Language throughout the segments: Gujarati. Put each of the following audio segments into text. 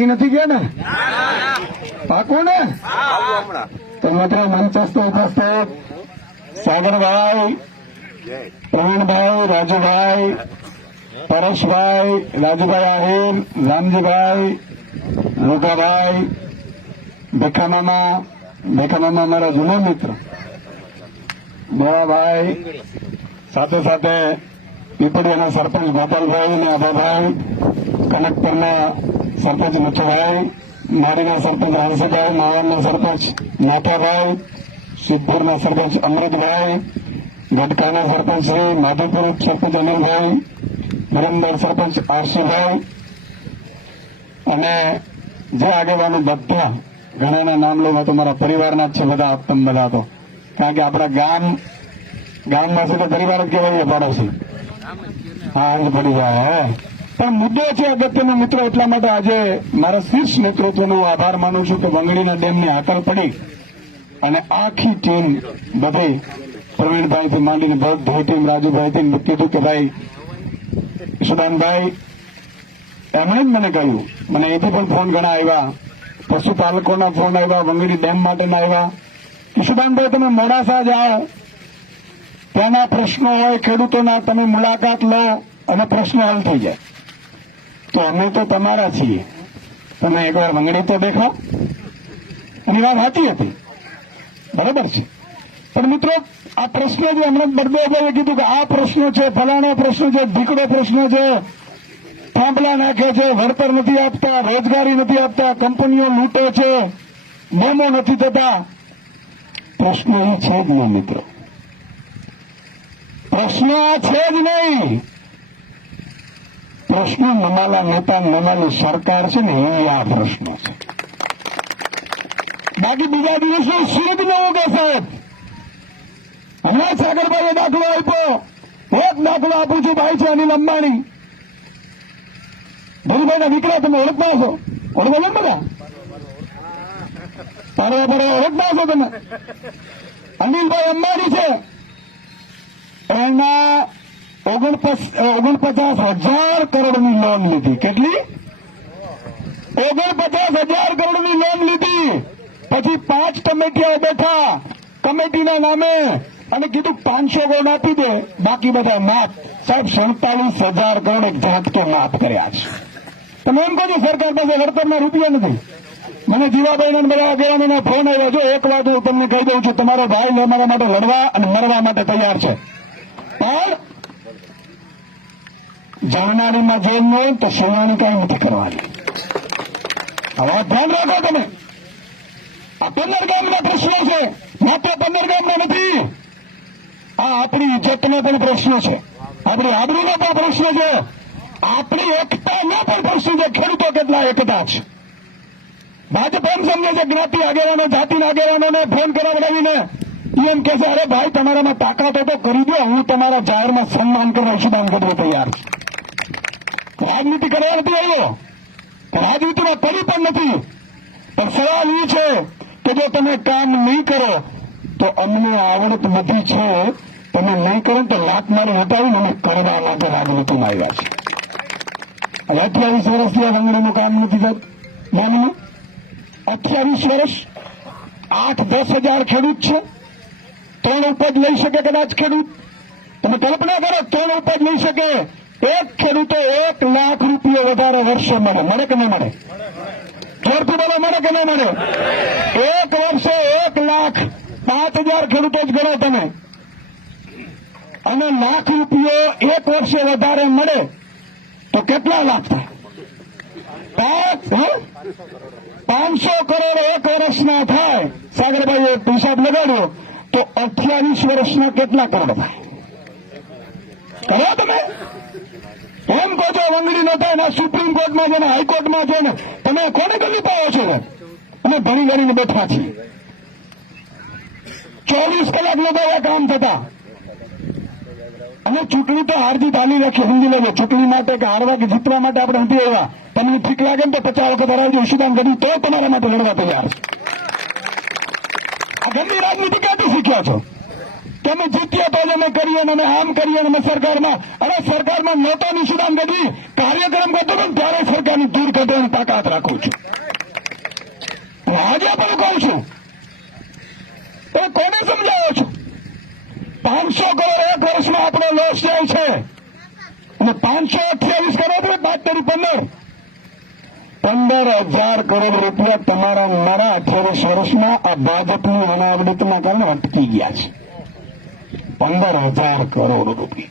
થાકી નથી ગયા ને? પાકો ને? તો મિત્રો મંચસ્થ ઉપસ્થિત સાગરભાઈ, પ્રવીણભાઈ, રાજુભાઈ, પરેશભાઈ, રાજુભાઈ આહિર, રામજીભાઈ રૂગાભાઈ ભેખામામા ભેખામામા મારા જૂના મિત્ર દેવાભાઈ સાથે સાથે પીપળિયાના સરપંચ ગોપાલભાઈ અને આભાભાઈ કનકપરના સરપંચ નથુભાઈ મારીના સરપંચ હંસભાઈ માવાના સરપંચ નાથાભાઈ, સિદ્ધપુરના સરપંચ અમૃતભાઈ, ગઢકાના સરપંચ શ્રી માધવપુર સરપંચ અનિલભાઈ ધરમદર સરપંચ આરસીભાઈ અને જે આગેવાનો બધા ઘણાના નામ લઉં તો મારા પરિવારના જ છે બધા આપતમ બધા તો. કારણ કે આપણા ગામ ગામમાં છે તો પરિવાર જ કહેવાય પાડોશી. હા, એ પડી જાય, હે. પણ મુદ્દો છે અગત્યનો મિત્રો, એટલા માટે આજે મારા શીર્ષ નેતૃત્વનો આભાર માનું છું કે વંગડીના ડેમની હાકલ પડી અને આખી ટીમ બધી પ્રવીણભાઈથી માંડીને બધી ટીમ રાજુભાઈથી કીધું કે ભાઈ, સુદાનભાઈ, એમણે જ મને કહ્યું, મને એથી પણ ફોન ઘણા આવ્યા, પશુપાલકોના ફોન આવ્યા, વંગડી ડેમ માટેના આવ્યા ઈશુદાનભાઈ તમે મોડાસા જાઓ, ત્યાંના પ્રશ્નો હોય, ખેડૂતોના તમે મુલાકાત લો અને પ્રશ્નો હલ થઈ જાય. તો અમે તો તમારા છીએ. તમે એકવાર મંગણી તો દેખો. એની વાત સાચી હતી. બરાબર છે. પણ મિત્રો, આ પ્રશ્ન જે હમણાં બળદેવભાઈએ કીધું કે આ પ્રશ્ન છે, ફલાણો પ્રશ્ન છે, ઢીકડો પ્રશ્ન છે, થાંભલા નાખે છે, વળતર નથી આપતા, રોજગારી નથી આપતા, કંપનીઓ લૂંટે છે નિયમો નથી થતા. પ્રશ્ન એ છે જ નહીં, મિત્રો. પ્રશ્ન છે જ નહીં. પ્રશ્ન નમાલા નેતા નમાલી સરકાર છે ને, એ આ પ્રશ્ન છે. બાકી બીજા દિવસે શું ન ઉગે સાહેબ. હમણાં સાગરભાઈએ દાખલો આપ્યો. એક દાખલો આપું છું ભાઈ છે અનિલ અંબાણી. ધીરુભાઈના દીકરા તમે ઓળખતા હશો? ઓળખો છો બધા? તારા પર ઓળખતા હશો તમે? અનિલભાઈ અંબાણી છે. એના ઓગણપચાસ હજાર કરોડની લોન લીધી. કેટલી? ઓગણપચાસ હજાર કરોડની લોન લીધી. પછી પાંચ કમિટીઓ બેઠા. કમિટીના નામે અને કીધું પાંચસો કરોડ આપી દે. બાકી બધા માફ. સાહેબ, સડતાલીસ હજાર કરોડ એક ઝાટકે માફ કર્યા છે. તમે એમ કહો સરકાર પાસે વળતરના રૂપિયા નથી. મને જીવાભાઈ બધા આગેવાનોના ફોન આવ્યો છે. એક વાત હું તમને કહી દઉં છું. તમારો ભાઈ અમારા માટે લડવા અને મરવા માટે તૈયાર છે. પણ જાણનારીમાં જેમ નહીં તો સુનાવણી કઈ નથી કરવાની. હવે ધ્યાન રાખો તમે. આ પંદર ગામના પ્રશ્નો છે. માત્ર પંદર ગામના નથી. આ આપણી ઇજ્જતનો પણ પ્રશ્ન છે. આપણી આબરૂનો પણ પ્રશ્ન છે. આપણી એકતાનો પણ પ્રશ્ન છે. ખેડૂતો કેટલા એકતા છે. ભાજપ એમ સમજે છે, જ્ઞાતિ આગેવાનો, જાતિના આગેવાનોને ફોન કરાવડાવીને એમ કે છે, અરે ભાઈ, તમારામાં તાકાત હોય તો કરી દો. હું તમારા જાહેરમાં સન્માન કરવા ઈશુદાન કરવા તૈયાર છું. રાજનીતિ કરવા નથી આવ્યો. રાજનીતિમાં કરી પણ નથી. પણ સવાલ એ છે કે જો તમે કામ નહીં કરો, તો અમને આવડત નથી છે. તમે નહીં કરો તો લાત મારી હટાવીને અમે કરવા માટે રાજનીતિમાં આવ્યા છે હવે અઠ્યાવીસ વર્ષથી આ વંગડીનું કામ નથી થતું. માનવું અઠ્યાવીસ વર્ષ, આઠ, દસ હજાર ખેડૂત છે. ત્રણ ઉપજ લઈ શકે કદાચ ખેડૂત. તમે કલ્પના કરો, ત્રણ ઉપજ લઈ શકે. એક ખેડૂતો એક લાખ રૂપિયા વધારે વર્ષે મળે. મળે કે નહીં મળે? જોરથી બોલો, મળે કે નહીં મળે? એક વર્ષે એક લાખ પાંચ હજાર ખેડૂતો જ ગણો તમે. અને લાખ રૂપિયો એક વર્ષે વધારે મળે તો કેટલા લાખ થાય? પાંચ? પાંચસો કરોડ એક વર્ષના થાય. સાગરભાઈએ હિસાબ લગાડ્યો તો અઠ્યાવીસ વર્ષના કેટલા કરોડ થાય? કરો તમે. એમ કહો છો, વંગડી ન થાય ને સુપ્રીમ કોર્ટમાં છે ને હાઈકોર્ટમાં છે ને, તમે કોને ગલી પાવો છો? અમે ભણી ગણીને બેઠા છીએ. ચોવીસ કલાક લગાવ્યા કામ થતા. અને ચૂંટણી તો હારજીત ચાલી રાખી, સમજી લેજો. ચૂંટણી માટે કે હારવા કે જીતવા માટે આપણે નથી આવ્યા. તમને ઠીક લાગે ને તો પચાસ વખત હરાવજો, ઈશુદાન કર્યું તો તમારા માટે લડવા તૈયાર છે. આ ગંદી રાજનીતિ ક્યાંથી શીખ્યા છો? કે અમે જીત્યા તો જ અમે કરીએ અને આમ કરીએ અમે સરકારમાં. અને સરકારમાં નહોતો નિશુદાન ગઢવી કાર્યક્રમ કરતો પણ ત્યારે સરકારની દૂર કાઢવાની તાકાત રાખું છું. આજે પણ કહું છું. એ કોને સમજાવો છો? પાંચસો કરોડ એક વર્ષમાં આપણો લોસ જાય છે. અને પાંચસો અઠ્યાવીસ કરોડ બાદ કરી પંદર. પંદર હજાર કરોડ રૂપિયા તમારા મારા અઠ્યાવીસ વર્ષમાં આ ભાજપની અનાવૃતના કારણે અટકી ગયા છે. પંદર હજાર કરોડ રૂપિયા.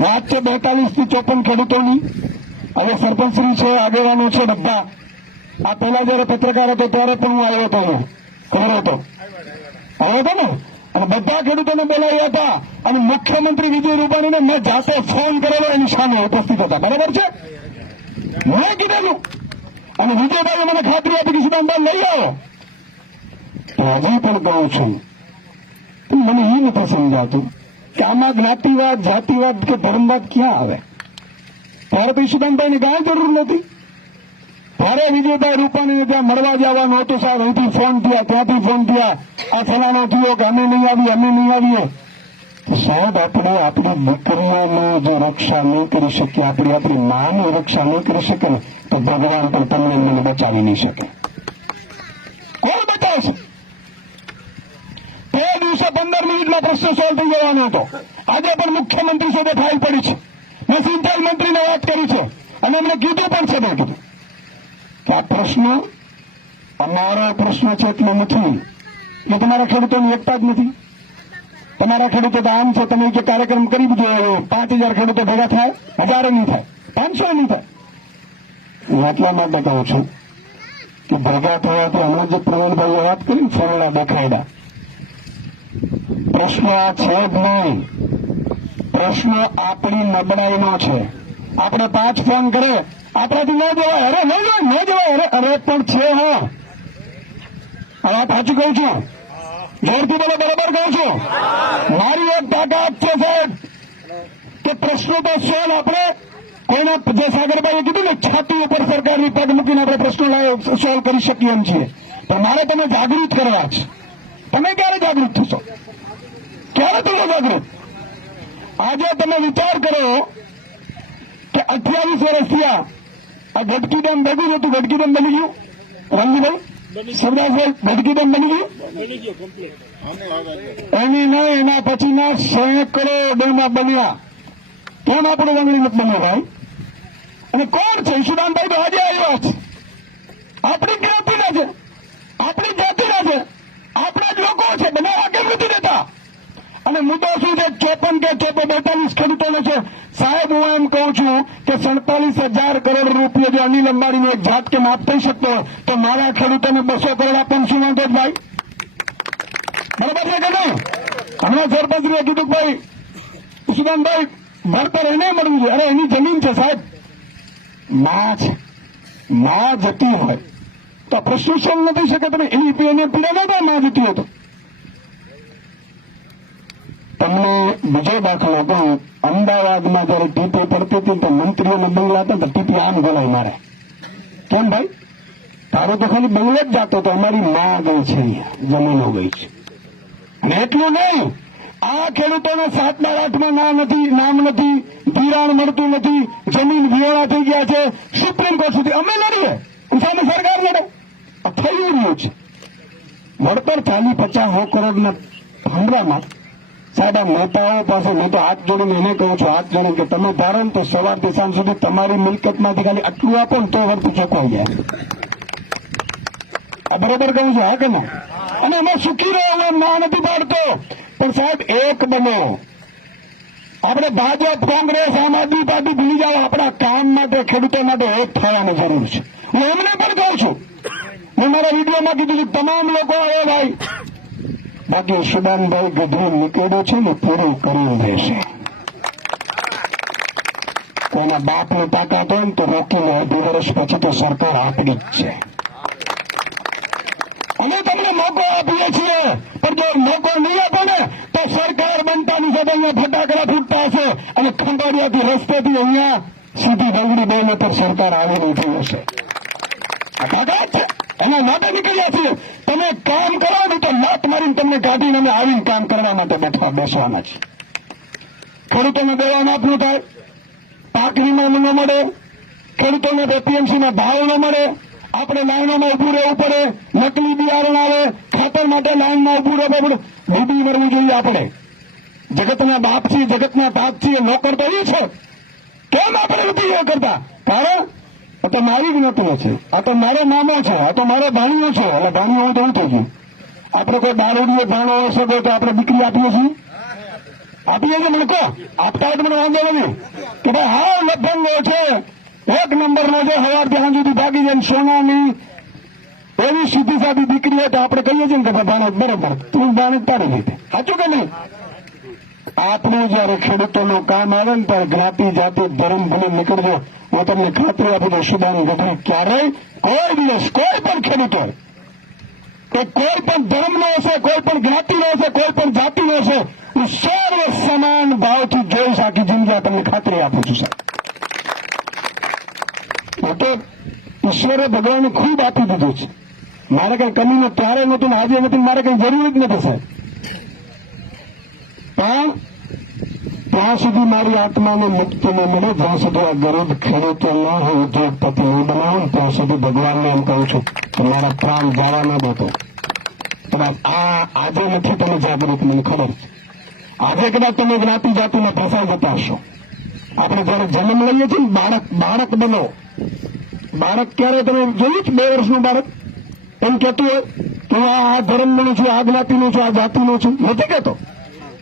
વાત છે બેતાલીસથી ચોપન ખેડૂતોની, હવે સરપંચશ્રી છે, આગેવાનો છે બધા. આ પહેલા જયારે પત્રકાર હતો ત્યારે પણ હું આવ્યો હતો. ખબર હતો. આવ્યો હતો ને? અને બધા ખેડૂતોને બોલાવ્યા હતા. અને મુખ્યમંત્રી વિજય રૂપાણીને મેં જાતે ફોન કરેલો, એની સામે ઉપસ્થિત હતા. બરાબર છે? મેં કીધેલું. અને વિજયભાઈએ મને ખાતરી આપી કે સીતારામભાઈ લઈ આવો. હજી પણ કહું છું મને એ નથી સમજાતું કે આમાં જ્ઞાતિવાદ, જાતિવાદ કે ધર્મવાદ ક્યાં આવે? ત્યારે તો ઈશુદાનભાઈને કાંઈ જરૂર નથી. ત્યારે વિજયભાઈ રૂપાણીને ત્યાં મળવા જવાનું હતું સાહેબ. અહીંથી ફોન થયા, ત્યાંથી ફોન થયા. આ ફલાણો થયો કે અમે નહીં આવીએ, અમે નહીં આવીએ. સાહેબ, આપણે આપણી દીકરીઓની જો રક્ષા નહીં કરી શકીએ, આપણી આપણી માની રક્ષા નહીં કરી શકે તો ભગવાન પણ તમને મને બચાવી નહીં શકે. કોણ બચાવશે? તે દિવસે પંદર મિનિટમાં પ્રશ્ન સોલ્વ થઈ જવાનો હતો. આજે પણ મુખ્યમંત્રી સાથે ફાઇલ પડી છે. મેં સિંચાઈ મંત્રીને વાત કરી છે. અને એમને કીધું પણ છે મેં કીધું. કે આ પ્રશ્ન, અમારો પ્રશ્ન છે એટલે નથી. એ તમારા ખેડૂતોની એકતા જ નથી. તમારા ખેડૂતો તો આમ છે, તમે જે કાર્યક્રમ કરી દીધો પાંચ હજાર ખેડૂતો ભેગા થાય, હજારે નહીં થાય, પાંચસો નહીં થાય. હું એટલા માટે કહું છું કે ભેગા થયા તો હમણાં જે પ્રવીણભાઈએ વાત કરી ને ફરડા દેખાડ્યા. પ્રશ્ન છે જ નહીં. પ્રશ્ન આપણી નબળાઈનો છે. આપણે પાંચ ફોન કરે આપણાથી ન જવાય. અરે, નહીં જવાય, ન જવાય. અરે અરે પણ છે, હા. હવે સાચું કહું છું. જોરથી બોલો બરાબર કહું છું. મારી એક તાકાત છે, સાહેબ, કે પ્રશ્નો તો સોલ આપણે કોઈના જે સાગરભાઈએ કીધું ને, છાતી ઉપર સરકારની પગ મૂકીને આપણે પ્રશ્નો સોલ્વ કરી શકીએ એમ છીએ. પણ મારે તમે જાગૃત કરવા છે. તમે ક્યારે જાગૃત થશો? ક્યારે થશો જાગૃત? આજે તમે વિચાર કરો કે અઠ્યાવીસ વર્ષ થયા આ ગટકી ડેમ ભેગું જ હતું ગટકી ડેમ બની ગયું. રંગીભાઈ સરદારભાઈ ગટકી ડેમ બની ગયું એની નહીં એના પછીના સેંકડો ડેમા બન્યા. કેમ આપણું રંગણી નથી બન્યો ભાઈ? અને કોણ છે? ઈશુદાનભાઈ તો આજે આવ્યા છે. આપણી જ્ઞાતિના છે. આપણી જાતિના છે. આપણા જ લોકો છે, બનાવવા કેમ નથી દેતા? અને મુદ્દો શું છે, ચોપન કે ચોપન બેતાલીસ ખેડૂતોનો છે. સાહેબ, હું એમ કહું છું કે સડતાલીસ હજાર કરોડ રૂપિયા જો અનિલ અંબાણીનો એક જાત કે માફ થઈ શકતો હોય, તો મારા ખેડૂતોને બસો કરોડ આપવાનું શું વાંધો છે ભાઈ? બરાબર છે કે નહીં? હમણાં સરપંચને કીધું ભાઈ ભાઈ મારે પર એને મળવું જોઈએ અરે, એની જમીન છે સાહેબ. માં છે. માં જતી હોય. તો પ્રશ્ન સોલ્વ ન શકે. તમે એની પીડા માંગતી થાયમાં જતી હોય તો. તમને બીજો દાખલો કહું અમદાવાદમાં જયારે ટીપી પડતી હતી તો મંત્રીઓને બંગલા હતા તો ટીપી આમ ગણાય મારે. કેમ ભાઈ? તારો તો ખાલી બંગલો જ જાતો તો અમારી માં ગઈ છે જમીનો ગઈ છે. અને એટલું નહીં. આ ખેડૂતોને સાતમા આઠમાં ના નથી, નામ નથી, ધિરાણ મળતું નથી. જમીન વિહોણા થઈ ગયા છે. સુપ્રીમ કોર્ટ સુધી અમે લડીએ. સામે સરકાર લડે. થઈ છે. વળતર ચાલી પચાસ સો કરોડના ભંડવામાં સાડા નેતાઓ પાસે મેં તો હાથ જોડીને એને કહું છું, હાથ જોડીને કે તમે ધારો ને તો સવારથી સાંજ સુધી તમારી મિલકતમાંથી ખાલી આટલું આપો ને તો વળતું ચૂકવાઈ જાય. બરોબર કહું છું, હા કે ના? અને એમાં સુખી રહ્યો ના નથી પાડતો. પણ સાહેબ, એક બનો. આપણે ભાજપ, કોંગ્રેસ, આમ આદમી પાર્ટી ભૂલી જાઓ, આપણા કામ માટે, ખેડૂતો માટે એક થવાની જરૂર છે. હું એમને પણ કહું છું મેં મારા વિડીયોમાં કીધું તમામ લોકો આવે ભાઈ. બાકી સુદાનભાઈ ગઢવી નીકળ્યો છે ને, પૂરો કરી રહેશે કોઈના બાપની તાકાત હોય ને તો રોકીને અઢી વર્ષ પછી તો સરકાર આપણી જ છે. અમે તમને મોકો આપીએ છીએ, પણ જો મોકો નહીં આપો ને, તો સરકાર બનતાની સાથે અહીંયા ફટાકડા ફૂટતા હશે અને ખંભાળિયાથી રસ્તેથી અહીંયા સીધી ડંગરી બેને પર સરકાર આવેલી થઈ હશે. તાકાત છે. એના માટે નીકળ્યા છીએ. તમે કામ કરો ને તો લાત મારીને તમને કાઢીને અમે આવીને કામ કરવા માટે બેઠવા બેસવાના છે ખેડૂતોને દેવા માફ ન થાય. પાક વીમા ન મળે. ખેડૂતોને એપીએમસીના ભાવ ન મળે. આપણે લાઈનોમાં ઉભું રહેવું પડે. નકલી બિયારણ આવે. ખાતર માટે લાઈનમાં ઉભું રહેવું પડે. ડૂબી મરવું જોઈએ આપણે. જગતના બાપ છીએ જગતના પાપ છીએ નોકર તો એ છે. કેમ આપણે નથી એ કરતા? કારણ આ તો મારી વિનંતી છે. આ તો મારો મામા છે. આ તો મારો ભાણીઓ છે. એટલે ભાણીઓ હોય તો એવું થઈ ગયું આપણે કોઈ દારૂડીએ ભાણો હશે તો આપણે દીકરી આપીએ છીએ. આપીએ છીએ મને કહો આપતા હોય તો મને વાંધો નથી. કે ભાઈ, હા લભંગો છે. એક નંબરનો છે હવાર ત્યાં સુધી ભાગી જાય સોનાની, એવી સીધી સાદી દીકરી હોય તો આપણે કહીએ છીએ ને કે ભાણેજ, બરોબર. તું ભાણે પાડી દીધી સાચું કે નહીં? આપણું જયારે ખેડૂતોનું કામ આવે ને ત્યારે જ્ઞાતિ, જાતિ, ધર્મ ભલે નીકળજો હું તમને ખાતરી આપું છું સુદાની ગઢવી ક્યારેય કોઈ દિવસ કોઈ પણ ખેડૂતો, કે કોઈ પણ ધર્મનો હશે, કોઈ પણ જ્ઞાતિનો હશે, કોઈ પણ જાતિનો હશે હું સર્વ સમાન ભાવથી જોઈશ આખી જિંદગી તમને ખાતરી આપું છું, સાહેબ. તો ઈશ્વરે ભગવાનને ખૂબ આપી દીધું છે. મારે કઈ કમીનું ત્યારે નતું ને આજે નથી મારે કઈ જરૂર જ નથી, સાહેબ. પણ ત્યાં સુધી મારી આત્માને મુક્તિ ન મળે, જ્યાં સુધી આ ગરીબ ખેડૂતો ન હોય ઉદ્યોગપતિ ન બનાવું ત્યાં સુધી ભગવાનને એમ કહું છું કે મારા પ્રાણ જાળા ન દેતો આ, આજે નથી તમે જાગૃત, મને ખબર આજે કદાચ તમે જ્ઞાતિ જાતિને ફસાઈ જતા હશો આપણે જયારે જન્મ લઈએ છીએ બાળક બાળક બનો. બાળક ક્યારે તમે જોયું જ બે વર્ષનું બાળક? એમ કહેતું હોય કે આ ધર્મનું છું, આ જ્ઞાતિનું છું, આ જાતિનું છું. નથી કહેતો.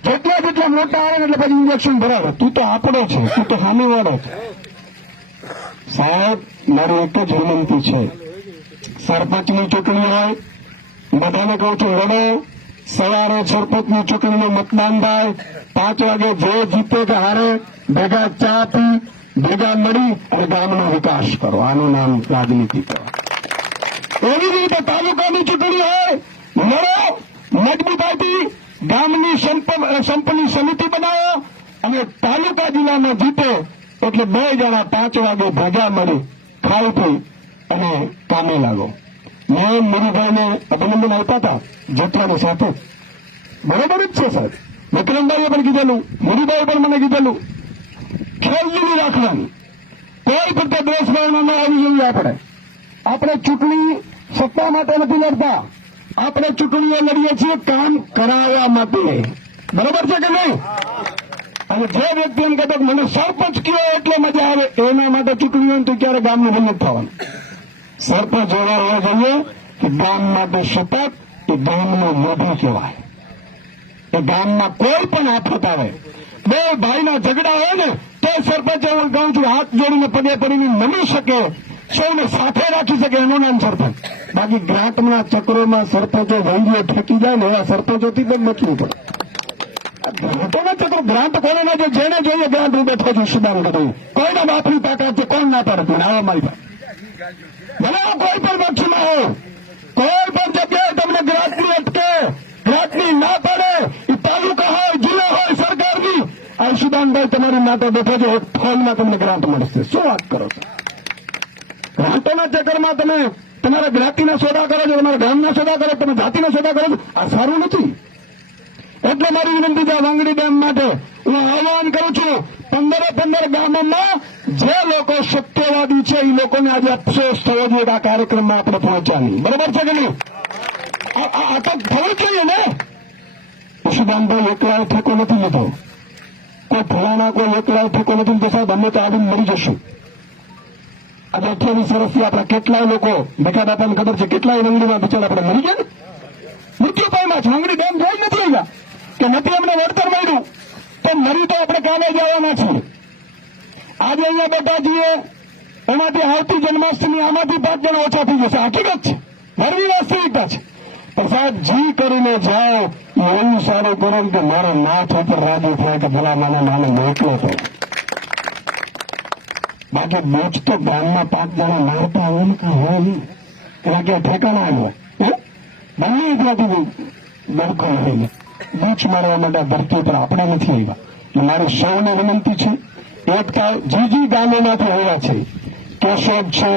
જેટલા જેટલા મોટા આવે એટલે પછી ઇન્જેક્શન ભરાવે. તું તો આપણો છે, તું તો હામીવાળો છે. સાહેબ, મારી એક જ વિનંતી છે. સરપંચની ચૂંટણી હોય, બધાને કહું છું, રડો. સવારે સરપંચની ચૂંટણીનું મતદાન થાય, પાંચ વાગે જે જીતે કે હારે ભેગા ચા પી, ભેગા મળી અને ગામનો વિકાસ કરો. આનું નામ રાજનીતિ કરો એવી રીતે તાલુકાની ચૂંટણી હોય, લડો, મજબૂતાઈથી ગામની સંપ- સંપની સમિતિ બનાવો અને તાલુકા જિલ્લામાં જીતો એટલે બે જણા પાંચ વાગે ભેગા મળી ખાઈ પી અને કામે લાગો. મેં મુરુભાઈને અભિનંદન આપ્યા હતા જત્રાની સાથે. બરોબર જ છે સાહેબ. વિક્રમભાઈએ પણ કીધેલું મુરુભાઈએ પણ મને કીધેલું ખેલદીલી રાખવાની. કોઈ પ્રત્યે દેશભાવના ન આવી જોઈએ આપણે. આપણે ચૂંટણી સત્તા માટે નથી લડતા. આપણે ચૂંટણીઓ લડીએ છીએ, કામ કરાવવા માટે. બરોબર છે કે નહીં? અને જે વ્યક્તિ એમ કહેતો મને સરપંચ કયો એટલે મજા આવે એના માટે ચૂંટણી હોય તો ક્યારે ગામનું નથી થવાનું. સરપંચ એવા હોવા જોઈએ કે ગામ માટે સતત એ ગામનો મોઢું કહેવાય. એ ગામમાં કોઈ પણ આફત આવે, બે ભાઈના ઝઘડા હોય ને, તો સરપંચ હું કહું છું, હાથ જોડીને પગે પડીને નમી શકે, સૌને સાથે રાખી શકે, એનું નામ સરપંચ. બાકી ગ્રાન્ટના ચક્રોમાં સરપંચો વંગીઓ ઠેકી જાય ને એવા સરપંચોથી પણ બચવું પડે. ગ્રાન્ટોના ચક્રો ગ્રાન્ટ કોને ના જેને જોઈએ ગ્રાન્ટ હું બેઠો સુદાન કરું કોઈના બાપની તાકાત છે, કોણ ના પાડે તું આવા મારી ભલે કોઈ પણ પક્ષમાં હો કોઈ પણ જગ્યાએ તમને ગ્રાન્ટની અટકે ગ્રાન્ટની ના પડે, એ તાલુકા હોય, જિલ્લા હોય, સરકારની. આ સુદાનભાઈ તમારી માતા બેઠા છે ફોનમાં તમને ગ્રાન્ટ મળશે. શું વાત કરો છો? ગ્રાન્ટોના ચક્કરમાં તમે તમારા જ્ઞાતિના સોદા કરો છો, તમારા ગામના સોદા કરો તમે જાતિના સોદા કરો છો, આ સારું નથી. એટલે મારી વિનંતી છે વાંગડી ડેમ માટે હું આહવાન કરું છું, પંદરે પંદર ગામોમાં જે લોકો સત્યવાદી છે એ લોકોને આજે અફસોસ થવો જોઈએ આ કાર્યક્રમમાં આપણે પહોંચવાની બરોબર છે કે નહીં? આ- આ આ તો થવું જોઈએ ને? ઈશુદાનભાઈ એકલાએ ઠેકો નથી લીધો કોઈ ફલાણા, કોઈ એકલાએ ઠેકો નથી લીધો સાહેબ અમે તો આવીને મરી જશું. આજે અઠ્યાવીસ વર્ષથી આપણા કેટલાય લોકો ભેગા બાપાને ખબર છે? કેટલાય રંગડીમાં બિચારા આપણે મરી ગયા ને? મૃત્યુ પામ્યા છે રંગડી ડેમ જોઈ નથી આવ્યા કે નથી અમને વળતર મળ્યું. તો મરી તો આપણે કામે જવાના છીએ. આજે અહીંયા બધા જઈએ એમાંથી આવતી જન્માષ્ટમી આમાંથી પાંચ જણા ઓછા થઈ જશે. હકીકત છે. મારી વાસ્તવિકતા છે. પણ સાહેબ, જી કરીને જાઓ. એવું સારું કરો કે મારા નાથ ઉપર રાજી થાય કે ભલા મને માને મોકલો તો. બાકી મોચ તો ગામમાં પાંચ જણા મારતા હોય ને કાંઈ હોય નહીં પેલા ક્યાં ઠેકાણા આવ્યો? બંને ત્યાંથી દરખો હોય બૂચ મારવા માટે ધરતી પર આપણે નથી આવ્યા. મારી સૌને વિનંતી છે. એક જે જે ગામોમાંથી આવ્યા છે. કેશોદ છે,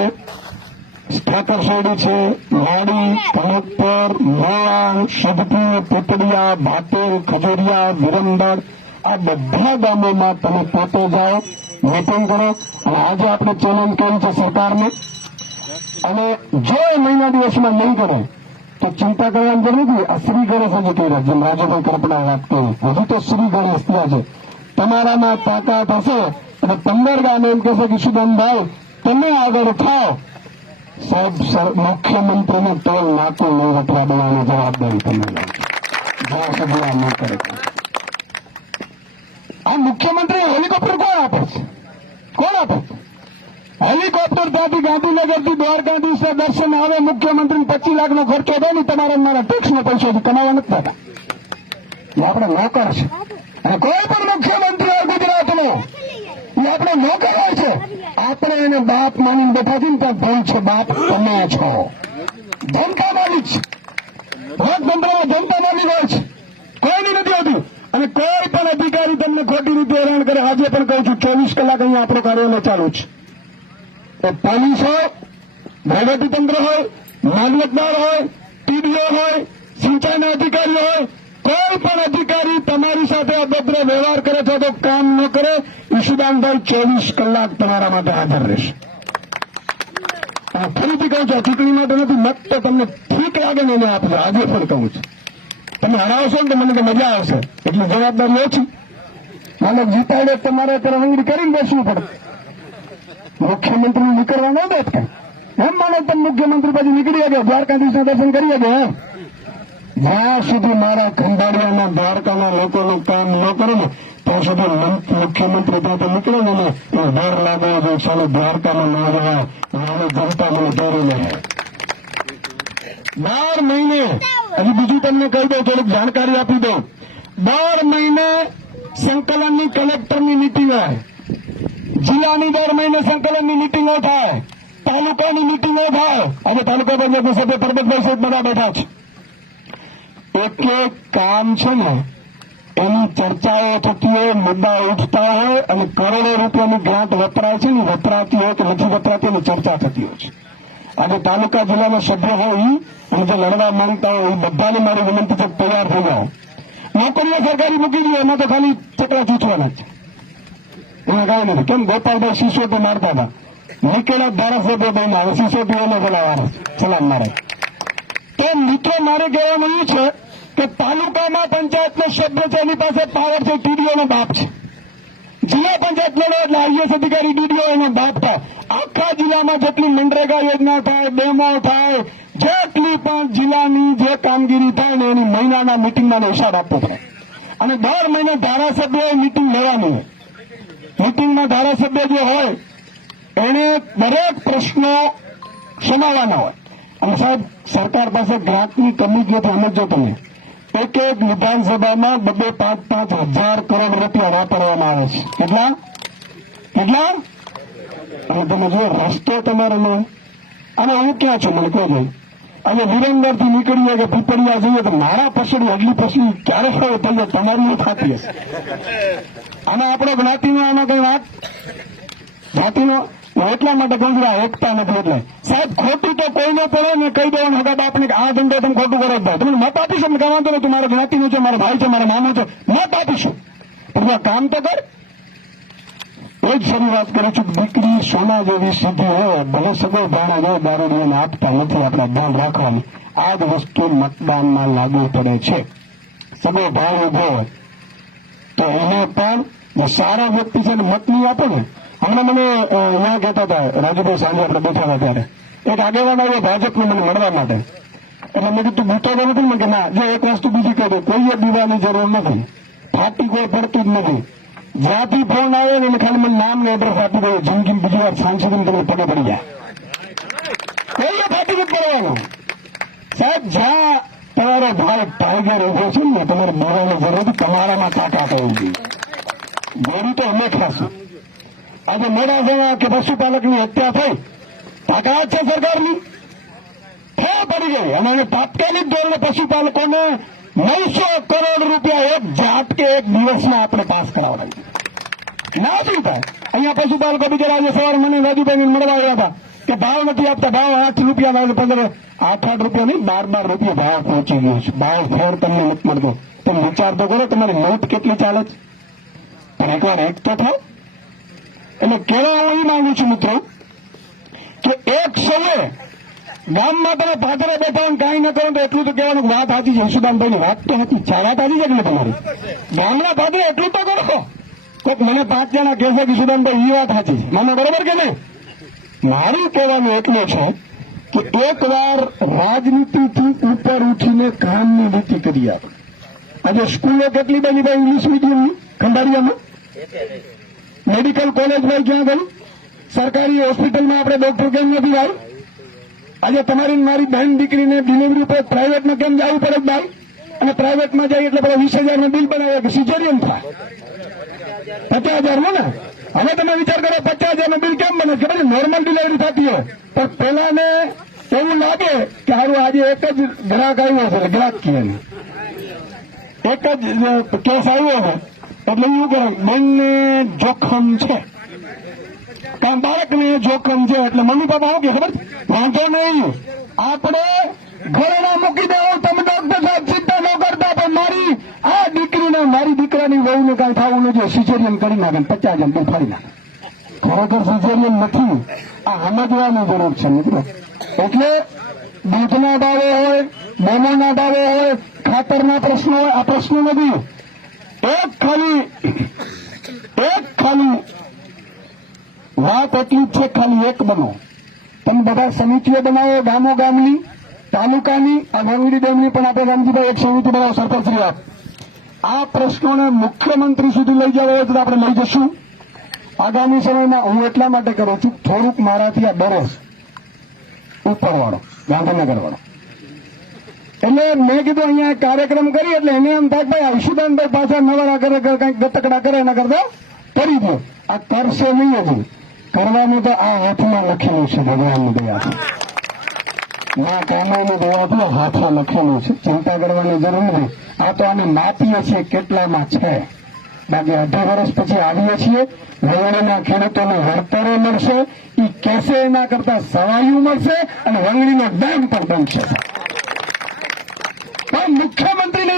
ઠાકર શેરડી છે લાડી કનકપર મોળા સદપુર પોપડિયા ભાટેલ ખજોરિયા વિરમદર આ બધા ગામોમાં તમે પોતે જાઓ. મિટિંગ કરો. અને આજે આપણે ચેલેન્જ કરી છે સરકારને. અને જો એ મહિના દિવસમાં નહીં કરે, તો ચિંતા કરવાની જરૂર નથી. આ શ્રી ગણેશ હજી કહી રહ્યા જેમ રાજુભાઈ કરપડા કરી. હજી તો શ્રી ગણેશ ત્યાં છે. તમારામાં તાકાત હશે. અને પંદર ગામ એમ કહેશે કે સુદાનભાઈ, તમે આગળ થાઓ. સાહેબ મુખ્યમંત્રીને ટોલ નાકું નહીં વટવા દેવાની જવાબદારી તમે લો સુધી આ નહીં કરે. આ મુખ્યમંત્રી હેલિકોપ્ટર કોણ આપે છે કોણ આપે છે હેલિકોપ્ટર ત્યાંથી ગાંધીનગરથી દ્વારકાથી સે દર્શન આવે મુખ્યમંત્રી પચીસ લાખનો ખર્ચો થાય ને તમારા મારા ટેક્સનો પૈસાથી કમાવા નથી થતા આપણે નોકર છે. અને કોઈ પણ મુખ્યમંત્રી હોય ગુજરાતનો એ આપણે નોકર હોય છે. આપણે એને બાપ માનીને બેઠા છીએ ત્યાં ધન છે બાપ, તમે છો. જનતા માલિક છે. લોકતંત્રમાં જનતા માલિક હોય છે. કોઈની નથી હોતી. અને કોઈ પણ અધિકારી તમને ખોટી રીતે હેરાન કરે, આજે પણ કહું છું, ચોવીસ કલાક અહીંયા આપણું કાર્યાલય ચાલુ છે. તો પોલીસ હોય વહીવટીતંત્ર હોય, મામલતદાર હોય, ટીડીઓ હોય, સિંચાઈના અધિકારીઓ હોય, કોઈ પણ અધિકારી તમારી સાથે અભદ્ર વ્યવહાર કરે છે તો કામ ન કરે, ઈશુદાનભાઈ ચોવીસ કલાક તમારા માટે હાજર રહેશે. ફરીથી કહું છું ચૂંટણી માટે નથી, મત તો તમને ઠીક લાગે ને એને આપજો, આજે પણ કહું છું. તમે હરાવશો ને તો મને તો મજા આવશે. એટલે જવાબદારી ઓછી. માનો જીતાડે તમારે અત્યારે હંગરી કરીને બેસવું પડે. મુખ્યમંત્રી નીકળવા ન દે કે એમ માનો તમે મુખ્યમંત્રી પછી નીકળી ગયા દ્વારકાધીશના દર્શન કરી ગયા જ્યાં સુધી મારા ખંભાળિયાના દ્વારકાના લોકોનું કામ ન કરે ને, ત્યાં સુધી મુખ્યમંત્રી તો નીકળે ને ડર લાગે છે દ્વારકામાં ન જવા મારે જનતા મને દોરી લે બાર મહિને, હજી બીજું તમને કહી દઉં, થોડીક જાણકારી આપી દઉં. બાર મહિને સંકલનની કલેક્ટરની મિટિંગ હોય. જિલ્લાની દર મહિને સંકલનની મિટિંગો થાય. તાલુકાની મિટિંગો થાય. આજે તાલુકા પંચાયતના સભ્ય પરબતભાઈ સહિત બધા બેઠા છે. એક કામ છે ને, એની ચર્ચાઓ થતી હોય, મુદ્દા ઉઠતા હોય, અને કરોડો રૂપિયાની ગ્રાન્ટ વપરાય છે ને, વપરાતી હોય કે નથી વપરાતી એની ચર્ચા થતી હોય છે. આજે તાલુકા જિલ્લાના સભ્ય હોય અને જે લડવા માંગતા હોય એ બધાને મારી વિનંતી છે તૈયાર થઈ જાઓ. નોકરીઓ સરકારી મૂકી દો એમાં તો ખાલી ચકડા ચૂંટવાના છે એમાં કાંઈ નથી. કેમ? ગોપાલભાઈ સિસોટી મારતા હતા. નીકળ્યા ધારાસભ્ય બન્યા હવે સિસોટી એને બોલાવવાના. સલામ મારે. તો મિત્રો, મારે કહેવાનું એ છે કે તાલુકામાં પંચાયતનો સભ્ય છે, એની પાસે પાવર છે ટીડીઓનો બાપ છે. જિલ્લા પંચાયત લડો એટલે આઈએસ અધિકારી ડીડીઓ એનો બાપ આખા જિલ્લામાં જેટલી મનરેગા યોજના થાય, ડેમો થાય, જેટલી પણ જિલ્લાની જે કામગીરી થાય ને એની મહિનાના મિટિંગમાં હિસાબ આપવો પડે. અને દર મહિને ધારાસભ્યોએ મિટિંગ લેવાની. હોય મિટિંગમાં ધારાસભ્ય જે હોય, એને દરેક પ્રશ્નો સમાવવાના હોય. અને સાહેબ, સરકાર પાસે ગ્રાન્ટની કમી જ નથી સમજો તમે. એક એક વિધાનસભામાં બબે પાંચ પાંચ હજાર કરોડ રૂપિયા વાપરવામાં આવે છે. કેટલા? કેટલા? અને તમે જો રસ્તો તમારો અને હું ક્યાં છું, મને કહો ભાઈ. અને વિરંદરથી નીકળીએ કે પીપળિયા જઈએ તો મારા પસડી અગલી પસડી ક્યારે હોય તમને તમારી ખાતી હશે. અને આપણો જ્ઞાતિનો આમાં કઈ વાત? જાતિનો હું એટલા માટે કહું એકતા નથી એટલે. સાહેબ, ખોટું તો કોઈને પડે ને કહી દેવાનું હગા બાપને આ ધંધો તમે ખોટું કરો ભાઈ તમને મત આપીશું કઈ વાંધો નથી મારા જ્ઞાતિનું છે, મારા ભાઈ છે, મારા મામા છે. મત આપીશું. પણ કામ તો કર. એ જ ફરી વાત કરું છું દીકરી સોના જેવી સીધી હોય, ભલે સગો ભાણા હોય દારૂડીઓને આપતા નથી આપણે ધ્યાન રાખવાની. આ જ વસ્તુ મતદાનમાં લાગુ પડે છે. સગો ભાવ ઊભો હોય, તો એને પણ સારા વ્યક્તિ છે મત નહીં આપે ને. હમણાં મને અહીંયા કહેતા હતા રાજુભાઈ સાંજે આપણે બેઠા હતા ત્યારે. એક આગેવાન આવ્યો ભાજપને મને મળવા માટે. એટલે મેં કીધું ગુસ્સો તો ને કે ના, જો એક વસ્તુ બીજી કહી દે કોઈએ બીવાની જરૂર નથી. ફાટી કોઈ પડતું જ નથી. જ્યાંથી ફોન આવ્યો ને ખાલી મને નામ ને એડ્રેસ આપી દઉં જિંદગી બીજી વાર સાંસદ તમને પડે પડી જાય કોઈએ ફાટી નથી પડવાનું સાહેબ, જ્યાં તમારો ભાઈ ટાઈગર ઊભો છે ને, તમારે બોલવાની જરૂર તમારામાં તાકાત હોવી જોઈએ. ગોળી તો અમે ખાશું. આજે મોડાસામાં કે પશુપાલકની હત્યા થઈ. તાકાત છે સરકારની. ફેર પડી ગઈ. અને તાત્કાલિક ધોરણે પશુપાલકોને નવસો કરોડ રૂપિયા એક ઝાટકે એક દિવસમાં આપણે પાસ કરાવડાવી ના શું થાય. અહીંયા પશુપાલકો બિચારા આજે સવારે મને રાજુભાઈ મળવા આવ્યા હતા કે ભાવ નથી આપતા. ભાવ આઠ રૂપિયા ભાવ પંદર આઠ આઠ રૂપિયા નહીં, બાર બાર રૂપિયા ભાવ પહોંચી ગયો છે. ભાવ ફેર તમને નથી મળતો. તમે વિચાર તો કરો, તમારી લોટ કેટલી ચાલે છે? પણ એકવાર એક તો થાવ. એટલે કહેવા હું એ માંગુ છું મિત્રો, કે એક સૌએ ગામમાં તમે પાદરે બેઠા કાંઈ ન કરો તો એટલું તો કહેવાનું વાત સાચી છે. યશુદાનભાઈની વાત તો હતી ચારા સાચી છે એટલે તમારી? ગામના પાદરે એટલું તો કરો. કોઈક મને પાંચ જણા કહેશે કે સુદાનભાઈ એ વાત સાચી છે. મને બરોબર કે નહીં? મારું કહેવાનું એટલું છે કે એકવાર રાજનીતિથી ઉપર ઉઠીને કામની નીતિ કરી આપણે આજે સ્કૂલો કેટલી બની ભાઈ ઇંગ્લિશ મીડિયમની ખંડારિયામાં મેડિકલ કોલેજ ભાઈ ક્યાં ગયું? સરકારી હોસ્પિટલમાં આપણે ડોક્ટર કેમ નથી ભાઈ? આજે તમારી મારી બહેન દીકરીને ડિલિવરી ઉપર પ્રાઇવેટમાં કેમ જવું પડે ભાઈ? અને પ્રાઇવેટમાં જાય એટલે પેલા વીસ હજારનું બિલ બનાવે કે સિઝેરિયન થાય. પચાસ હજારનું ને? હવે તમે વિચાર કરો, પચાસ હજારનું બિલ કેમ બને? કે ભાઈ નોર્મલ ડિલિવરી થતી હોય. પણ પેલાને એવું લાગે કે હારું, આજે એક જ ગ્રાહક આવ્યો છે, ગ્રાહક કહે એક જ કેસ આવ્યો છે. એટલે એવું કે બેનને જોખમ છે. કારણ બાળકને જોખમ છે, એટલે મમ્મી પપ્પા આવું કે ખબર? વાંધો નહીં. આપણે ઘરેણા મૂકી દેવો તમે ડોક્ટર સાહેબ ચિંતા ન કરતા, પણ મારી, આ દીકરીને, મારી દીકરાની વહુને કાંઈ થવું નથી સિઝેરિયન કરી નાખે પચાસ જણ બહુ ફાડી નાખે. ખરેખર સિઝેરિયન નથી. આ સમજવાની જરૂર છે, મિત્રો. એટલે દૂધના ભાવે હોય, મોમોના ભાવે હોય, ખાતરના પ્રશ્નો હોય, આ પ્રશ્નો નથી. એક ખાલી એક ખાલી વાત એટલી છે, ખાલી એક બનો. તમે બધા સમિતિઓ બનાવો, ગામો ગામની, તાલુકાની વંગડી ડેમની પણ આપણે રામજીભાઈ એક સમિતિ બનાવો, સરપંચની આપ આ પ્રશ્નોને મુખ્યમંત્રી સુધી લઈ જવા હોય તો આપણે લઈ જશું. આગામી સમયમાં હું એટલા માટે કરું છું, થોડુંક મારાથી આ બરસ ઉપરવાળો ગાંધીનગર વાળો એટલે મેં કીધું અહીંયા કાર્યક્રમ કરી એટલે એને એમ થાય ભાઈ ઈશુદાનભાઈ પાછા નવરા કરે કંઈક ગતકડા કરે એના કરતા કરી દો આ કરશે નહીં હજુ. કરવાનું તો આ હાથમાં લખેલું છે, ભગવાનની દયા મા કામાની તો હાથમાં લખેલું છે. ચિંતા કરવાની જરૂર નથી. આ તો આને માપીએ છીએ કેટલામાં છે. બાકી અઢાર વર્ષ પછી આવીએ છીએ. વંગડીના ખેડૂતોને વળતરો મળશે. એ કેસે એના કરતા સવાયું મળશે અને વંગડીનો ડેમ પણ બનશે. પણ મુખ્યમંત્રીને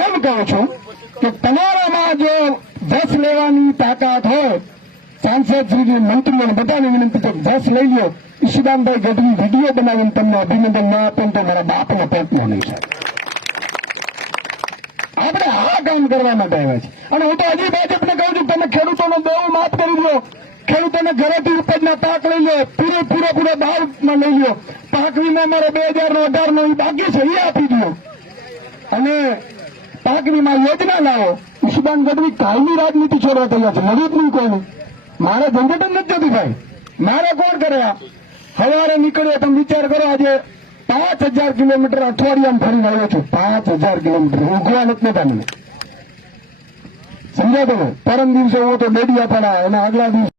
એમ કહું છું કે તમારામાં જો દસ લેવાની તાકાત હોય સાંસદશ્રી મંત્રીઓને બધાને વિનંતી છે દસ લઈ લો ઈશુદાનભાઈ ગઢવી વીડિયો બનાવીને તમને અભિનંદન ના આપે તો મારા બાપને પહોંચવો નહીં સાહેબ આપણે આ કામ કરવા માટે આવ્યા છે અને હું તો હજી ભાજપને કહું છું, તમે ખેડૂતોનો દેવું માફ કરી દો. ખેડૂતોને ઘરેથી ઉપજના પાક લઈ લો પૂરો પૂરો પૂરો ભાવમાં લઈ લો પાક વીમા મારો બે હજાર નો અઢાર નો બાકી છે એ આપી દો. અને પાક વીમા યોજના લાવો. ઈશુદાન ગઢવી કાયમી રાજનીતિ છોડવા તૈયાર છે. નવી જ નહીં કોઈની. મારે ઝંઝટ જ નથી જતી ભાઈ. મારે કોણ કરે સવારે નીકળ્યો, તમે વિચાર કરો, આજે પાંચ હજાર કિલોમીટર અઠવાડિયામાં ફરીને આવ્યો છું. પાંચ હજાર કિલોમીટર. ઊંઘવા નથી દેતા મને સમજાતો પરમ દિવસે હું તો ડેડિયાપાડા એના આગલા દિવસે